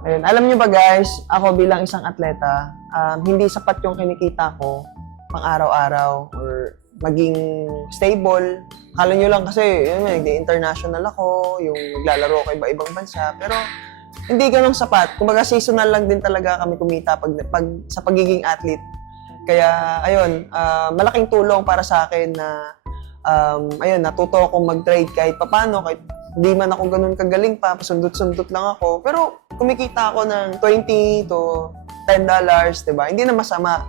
Ayun. Alam niyo ba guys, ako bilang isang atleta, hindi sapat yung kinikita ko pang araw-araw or maging stable. Akala nyo lang kasi, yun, nag-international ako, yung naglalaro ko iba-ibang bansa, pero hindi ganun sapat. Kumbaga seasonal lang din talaga kami kumita sa pagiging athlete. Kaya, ayun, malaking tulong para sa akin na, ayun, natuto akong mag-trade kahit papano, kahit hindi man ako ganun kagaling pa, pasundot-sundot lang ako. Pero kumikita ako ng $20 to $10, diba? Hindi na masama.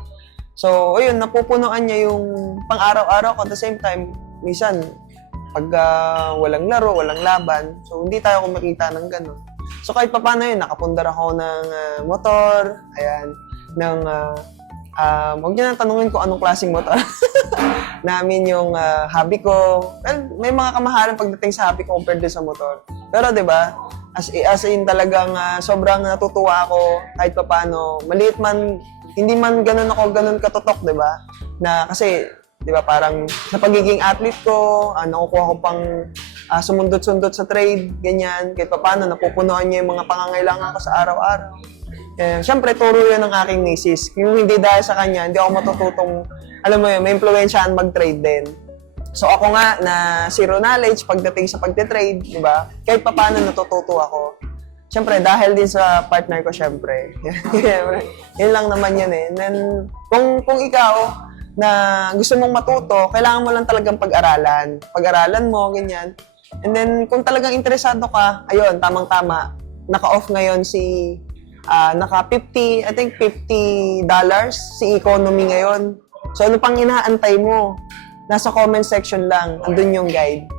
So, ayun, napupunuan niya yung pang-araw-araw ko. At the same time, minsan, pag walang laro, walang laban, so hindi tayo kumikita ng ganun. So, kahit paano yun, nakapundar ako ng motor, ayan, ng, huwag niyo na tanungin kung anong klaseng motor. Namin yung hobby ko. Well, may mga kamahalan pagdating sa hobby ko compared din sa motor. Pero 'di ba? As in talagang sobrang natutuwa ako kahit papaano. Maliit man, hindi man ganun katotok, 'di ba? Na kasi 'di ba parang sa pagiging athlete ko, nakukuha ko pang sumundot-sundot sa trade, ganyan. Kahit papaano napupunuan niya yung mga pangangailangan ko sa araw-araw. Siyempre, turo yun ng aking misis. Yung hindi dahil sa kanya, hindi ako matututong, alam mo yun, may impluwensyahan mag-trade din. So ako nga, na zero knowledge pagdating sa pagte-trade, di ba? Kahit pa paano natututo ako. Siyempre, dahil din sa partner ko, siyempre. Yun lang naman yun eh. And then, kung ikaw, na gusto mong matuto, kailangan mo lang talagang pag-aralan. Pag-aralan mo, ganyan. And then, kung talagang interesado ka, ayun, tamang-tama. Naka-off ngayon si naka I think $50 si economy ngayon. So ano pang inaantay mo? Nasa comment section lang, andun yung guide.